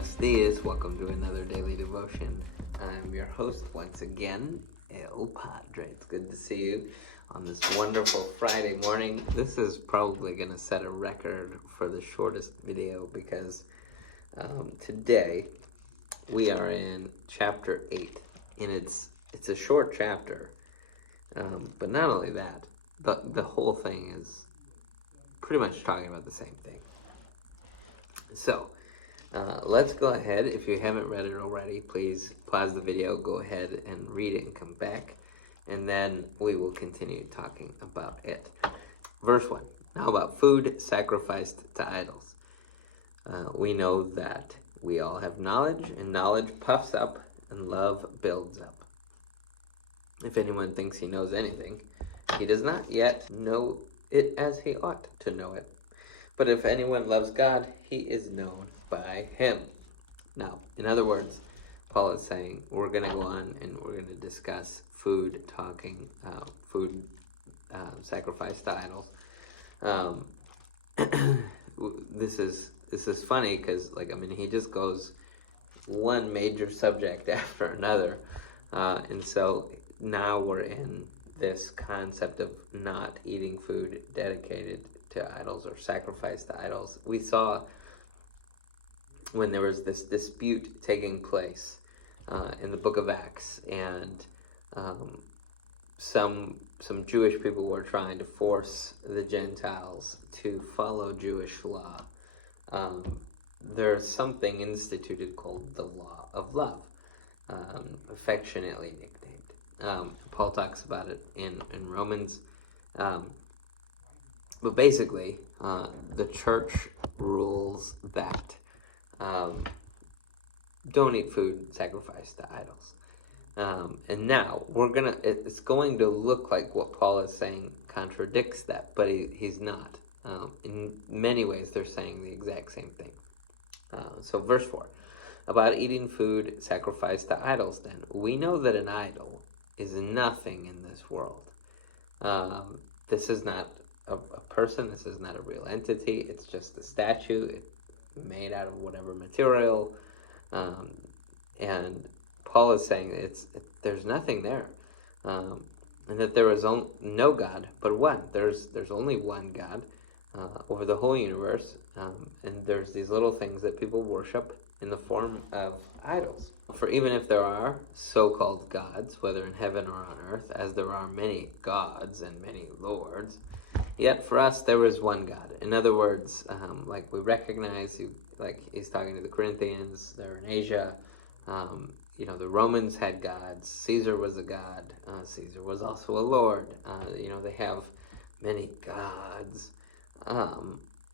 Buenos dias. Welcome to another daily devotion. I'm your host once again, El Padre. It's good to see you on this wonderful Friday morning. This is probably going to set a record for the shortest video because today we are in chapter 8, and it's a short chapter, but not only that, the whole thing is pretty much talking about the same thing. So, let's go ahead. If you haven't read it already, please pause the video, go ahead and read it and come back, and then we will continue talking about it. Verse 1, now about food sacrificed to idols. We know that we all have knowledge, and knowledge puffs up, and love builds up. If anyone thinks he knows anything, he does not yet know it as he ought to know it. But if anyone loves God, he is known by him. Now, in other words, Paul is saying we're going to go on and we're going to discuss food sacrificed to idols. This is funny because, he just goes one major subject after another. And so now we're in this concept of not eating food dedicated to idols or sacrificed to idols. We saw when there was this dispute taking place in the book of Acts, and some Jewish people were trying to force the Gentiles to follow Jewish law. There's something instituted called the law of love, affectionately nicknamed. Paul talks about it in Romans. But basically, the church rules that don't eat food sacrificed to idols. And now it's going to look like what Paul is saying contradicts that, but he's not. In many ways, they're saying the exact same thing. So verse 4, about eating food sacrificed to idols then. We know that an idol is nothing in this world. This is not a person, this is not a real entity, it's just a statue, made out of whatever material, and Paul is saying there's nothing there, and that there is no God but one. There's only one God over the whole universe, and there's these little things that people worship in the form of idols. For even if there are so-called gods, whether in heaven or on earth, as there are many gods and many lords, yet for us there is one God. In other words, we recognize, he's talking to the Corinthians, they're in Asia. The Romans had gods. Caesar was a god. Caesar was also a lord. They have many gods.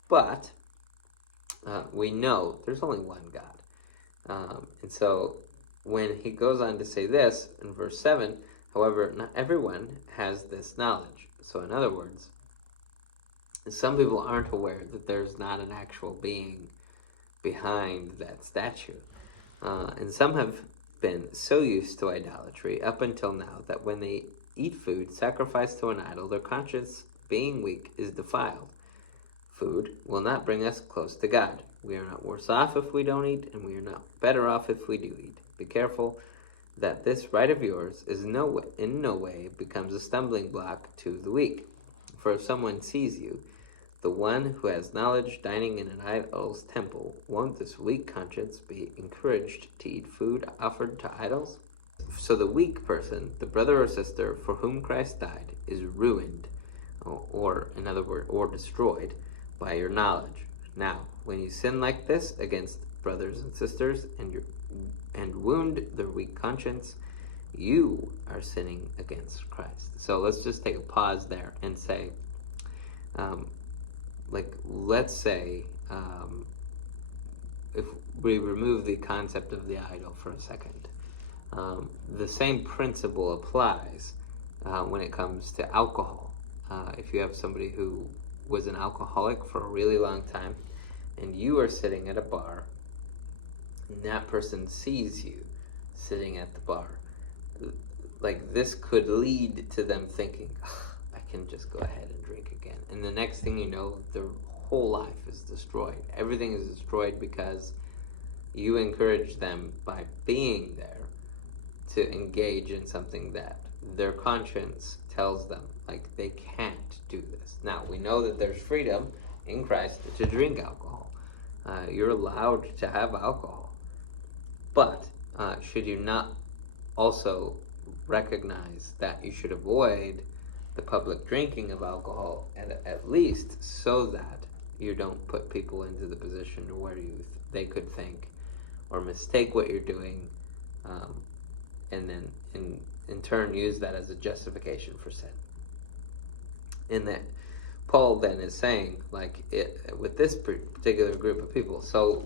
But we know there's only one God. And so when he goes on to say this in verse 7, however, not everyone has this knowledge. So in other words, some people aren't aware that there's not an actual being behind that statue. And some have been so used to idolatry up until now that when they eat food sacrificed to an idol, their conscience, being weak, is defiled. Food will not bring us close to God. We are not worse off if we don't eat, and we are not better off if we do eat. Be careful that this right of yours is in no way becomes a stumbling block to the weak. For if someone sees you, the one who has knowledge, dining in an idol's temple, won't this weak conscience be encouraged to eat food offered to idols? So the weak person, the brother or sister for whom Christ died, is ruined, or in other words, or destroyed by your knowledge. Now, when you sin like this against brothers and sisters and wound their weak conscience, you are sinning against Christ. So let's just take a pause there and say, let's say, if we remove the concept of the idol for a second, the same principle applies when it comes to alcohol. If you have somebody who was an alcoholic for a really long time, and you are sitting at a bar, and that person sees you sitting at the bar, this could lead to them thinking, I can just go ahead and drink again. And the next thing you know, their whole life is destroyed. Everything is destroyed because you encourage them by being there to engage in something that their conscience tells them, like, they can't do this. Now, we know that there's freedom in Christ to drink alcohol. You're allowed to have alcohol. But should you not also recognize that you should avoid the public drinking of alcohol, and at least so that you don't put people into the position where they could think or mistake what you're doing, and then in turn use that as a justification for sin. And that Paul then is saying, like, with this particular group of people, so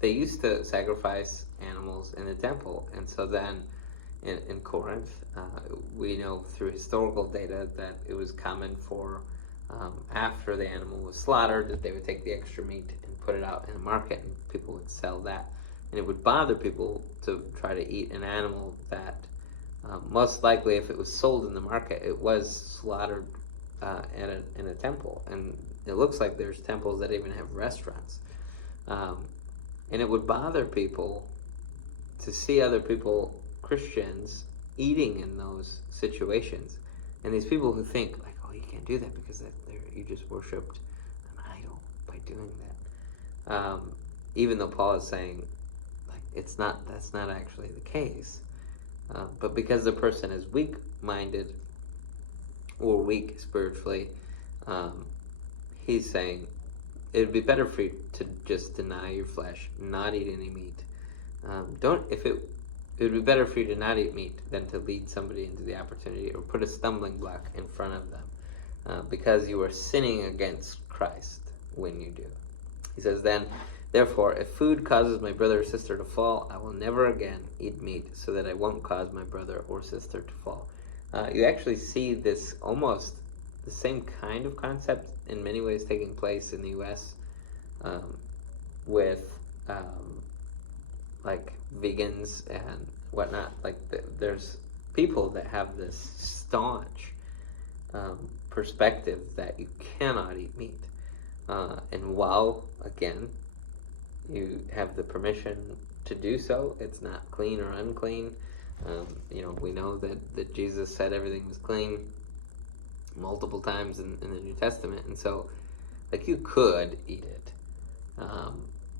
they used to sacrifice animals in the temple, and so then in Corinth, we know through historical data that it was common for, after the animal was slaughtered, that they would take the extra meat and put it out in the market, and people would sell that. And it would bother people to try to eat an animal that, most likely if it was sold in the market, it was slaughtered in a temple. And it looks like there's temples that even have restaurants. And it would bother people to see other people, Christians, eating in those situations. And these people who think, like, oh, you can't do that because you just worshipped an idol by doing that. Even though Paul is saying, like, that's not actually the case. But because the person is weak-minded or weak spiritually, he's saying it would be better for you to just deny your flesh, not eat any meat. It would be better for you to not eat meat than to lead somebody into the opportunity or put a stumbling block in front of them, because you are sinning against Christ when you do. He says, then, therefore, if food causes my brother or sister to fall, I will never again eat meat so that I won't cause my brother or sister to fall. You actually see this almost the same kind of concept in many ways taking place in the U.S. With like vegans and whatnot. Like there's people that have this staunch perspective that you cannot eat meat. And while, again, you have the permission to do so, it's not clean or unclean. We know that Jesus said everything was clean multiple times in the New Testament, and so, like, you could eat it,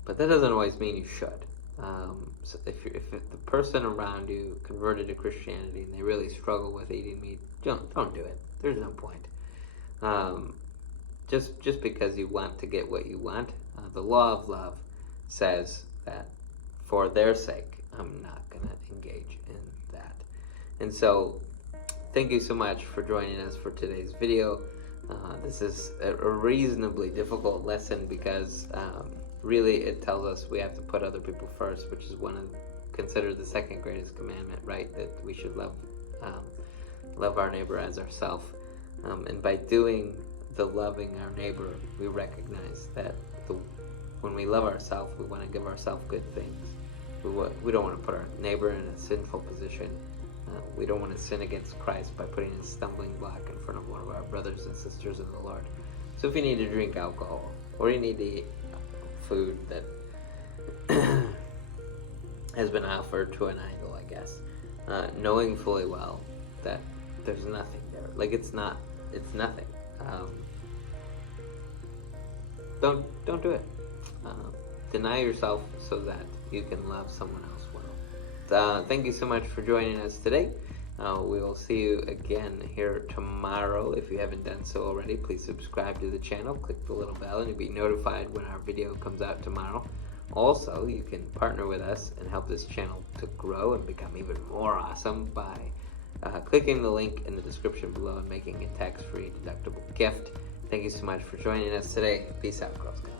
but that doesn't always mean you should. So if the person around you converted to Christianity and they really struggle with eating meat, don't do it. There's no point. Just because you want to get what you want, the law of love says that for their sake, I'm not going to engage in that. And so, thank you so much for joining us for today's video. This is a reasonably difficult lesson because really it tells us we have to put other people first, which is considered the second greatest commandment, right? That we should love our neighbor as ourselves. And by doing the loving our neighbor, we recognize that when we love ourselves, we want to give ourselves good things. We don't want to put our neighbor in a sinful position. We don't want to sin against Christ by putting a stumbling block in front of one of our brothers and sisters in the Lord. So if you need to drink alcohol, or you need to eat food that has been offered to an idol, I guess, knowing fully well that there's nothing there. Like, it's nothing. Don't do it. Deny yourself so that you can love someone else well. Thank you so much for joining us today. We will see you again here tomorrow. If you haven't done so already, please subscribe to the channel, click the little bell, and you'll be notified when our video comes out tomorrow. Also, you can partner with us and help this channel to grow and become even more awesome by clicking the link in the description below and making a tax-free deductible gift. Thank you so much for joining us today. Peace out, Girl Scouts.